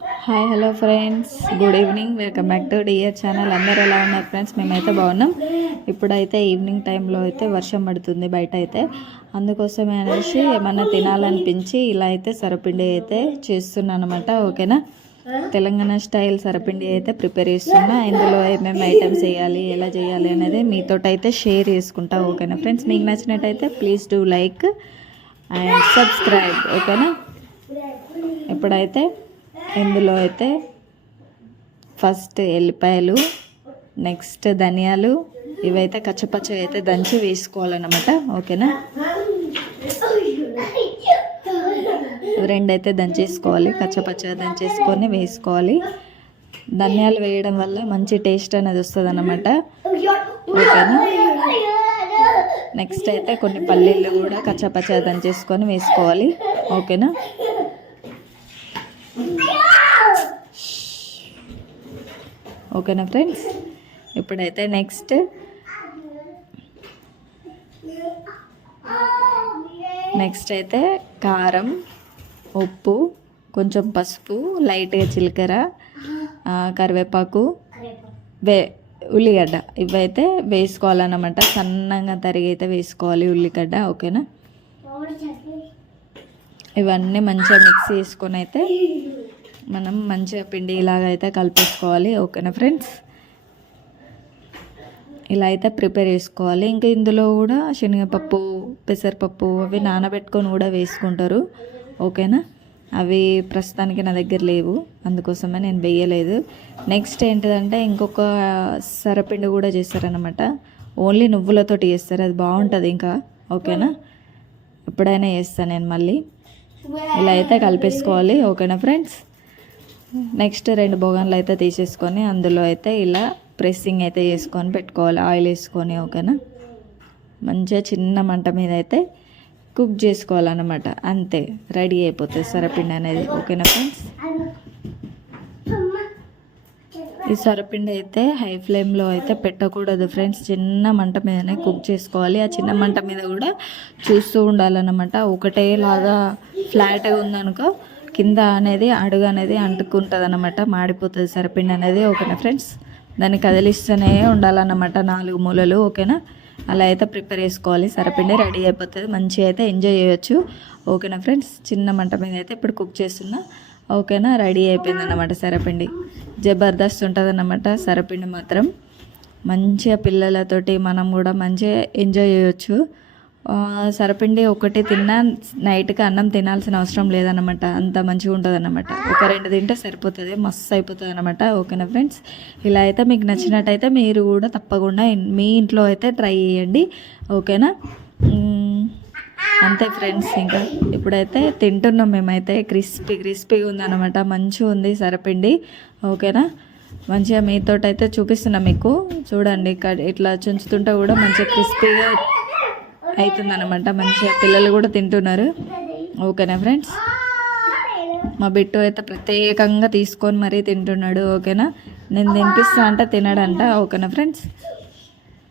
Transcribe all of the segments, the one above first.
Hi hello friends good evening welcome back to dear channel అందరు ఎలా ఉన్నారు friends మేమైతే బాగున్నాం. ఇప్పుడైతే ఈవినింగ్ టైంలో అయితే వర్షం పడుతుంది బయట అయితే అందుకోసమే అనేసి ఏమన్నా తినాలనిపించి ఇలా అయితే సరపిండి అయితే చేస్తున్నాను అనమాట ఓకేనా? తెలంగాణ స్టైల్ సరపిండి అయితే ప్రిపేర్ చేస్తున్నా. ఇందులో ఏమేమి ఐటమ్స్ వేయాలి ఎలా చేయాలి అనేది మీతో అయితే షేర్ చేసుకుంటా ఓకేనా ఫ్రెండ్స్ మీకు నచ్చినట్టయితే please do like and subscribe ఓకేనా? ఇప్పుడైతే ఇందులో అయితే ఫస్ట్ ఎల్లిపాయలు నెక్స్ట్ ధనియాలు ఇవైతే కచ్చపచ్చ అయితే దంచి వేసుకోవాలన్నమాట. ఓకేనా? రెండైతే దంచేసుకోవాలి. కచ్చపచ్చ దంచేసుకొని వేసుకోవాలి. ధనియాలు వేయడం వల్ల మంచి టేస్ట్ అనేది వస్తుంది అన్నమాట ఓకేనా? నెక్స్ట్ అయితే కొన్ని పల్లీలు కూడా కచ్చపచ్చ దంచేసుకొని వేసుకోవాలి. ఓకేనా? ఓకేనా ఫ్రెండ్స్? ఇప్పుడైతే నెక్స్ట్. నెక్స్ట్ అయితే కారం ఉప్పు కొంచెం పసుపు లైట్గా జీలకర్ర ఆ, కరివేపాకు వే ఉల్లిగడ్డ. ఇవైతే వేసుకోవాలన్నమాట. సన్నగా తరిగి అయితే వేసుకోవాలి ఉల్లిగడ్డ ఓకేనా? ఇవన్నీ మంచిగా మిక్స్ చేసుకొని అయితే మనం మంచిగా పిండి ఇలాగైతే కలిపేసుకోవాలి ఓకేనా ఫ్రెండ్స్? ఇలా అయితే ప్రిపేర్ చేసుకోవాలి. ఇంకా ఇందులో కూడా శనగపప్పు పెసరపప్పు అవి నానబెట్టుకొని కూడా వేసుకుంటారు ఓకేనా అవి ప్రస్తుతానికి నా దగ్గర లేవు అందుకోసమే నేను వేయలేదు. నెక్స్ట్ ఏంటిదంటే ఇంకొక సరపిండి కూడా చేస్తారనమాట ఓన్లీ నువ్వులతోటి చేస్తారు అది బాగుంటుంది ఇంకా ఓకేనా ఎప్పుడైనా చేస్తాను నేను మళ్ళీ. ఇలా అయితే కలిపేసుకోవాలి ఓకేనా ఫ్రెండ్స్? నెక్స్ట్ రెండు బొగన్లు అయితే తీసేసుకొని అందులో అయితే ఇలా ప్రెస్సింగ్ అయితే చేసుకొని పెట్టుకోవాలి. ఆయిల్ వేసుకొని ఓకేనా? మంచిగా చిన్న మంట మీద అయితే కుక్ చేసుకోవాలన్నమాట. అంతే రెడీ అయిపోతుంది సరపిండి అనేది. ఓకేనా ఫ్రెండ్స్? ఈ సరపిండి అయితే హై ఫ్లేమ్లో అయితే పెట్టకూడదు ఫ్రెండ్స్. చిన్న మంట మీదనే కుక్ చేసుకోవాలి. ఆ చిన్న మంట మీద కూడా చూస్తూ ఉండాలన్నమాట. ఒకటేలాగా ఫ్లాట్గా ఉందనుకో కింద అనేది అడుగు అనేది అంటుకుంటుంది అనమాట మాడిపోతుంది సరపిండి అనేది ఓకేనా ఫ్రెండ్స్? దాన్ని కదిలిస్తూనే ఉండాలన్నమాట నాలుగు మూలలు ఓకేనా? అలా అయితే ప్రిపేర్ చేసుకోవాలి. సరపిండి రెడీ అయిపోతుంది. మంచిగా అయితే ఎంజాయ్ చేయొచ్చు. ఓకేనా ఫ్రెండ్స్? చిన్న మంట మీద అయితే ఇప్పుడు కుక్ చేస్తున్నా. ఓకేనా? రెడీ అయిపోయింది అన్నమాట సరపిండి. జబర్దస్త్ ఉంటుంది అన్నమాట సరపిండి మాత్రం. మంచిగా పిల్లలతోటి మనం కూడా మంచిగా ఎంజాయ్ చేయొచ్చు. సరపిండి ఒకటి తిన్నా నైట్కి అన్నం తినాల్సిన అవసరం లేదన్నమాట. అంత మంచిగా ఉంటుంది అన్నమాట ఒక రెండు తింటే సరిపోతుంది మస్తు అయిపోతుంది అనమాట ఓకేనా ఫ్రెండ్స్? ఇలా అయితే మీకు నచ్చినట్టయితే మీరు కూడా తప్పకుండా మీ ఇంట్లో అయితే ట్రై చేయండి. ఓకేనా? అంతే ఫ్రెండ్స్ ఇంకా. ఇప్పుడైతే తింటున్నాం మేమైతే. క్రిస్పీ క్రిస్పీగా ఉందన్నమాట. మంచిగా ఉంది సరపిండి. ఓకేనా? మంచిగా మీతో అయితే చూపిస్తున్నా మీకు. చూడండి ఇక్కడ ఇట్లా చుంచుతుంటే కూడా మంచిగా క్రిస్పీగా అవుతుందన్నమాట. మంచిగా పిల్లలు కూడా తింటున్నారు. ఓకేనా ఫ్రెండ్స్? మా బిట్టు అయితే ప్రత్యేకంగా తీసుకొని మరీ తింటున్నాడు ఓకేనా? నేను తినిపిస్తా అంట తినడంట ఓకేనా ఫ్రెండ్స్?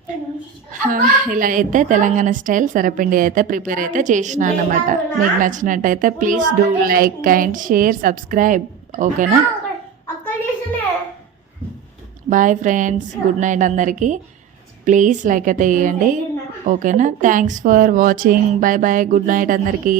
ఇలా అయితే తెలంగాణ స్టైల్ సరపిండి అయితే ప్రిపేర్ అయితే చేసిన అన్నమాట మీకు నచ్చినట్టయితే please do like and share subscribe ఓకేనా? బాయ్ ఫ్రెండ్స్ గుడ్ నైట్ అందరికీ. ప్లీజ్ లైక్ అయితే వేయండి ఓకేనా? Thanks for watching bye bye good night అందరికీ.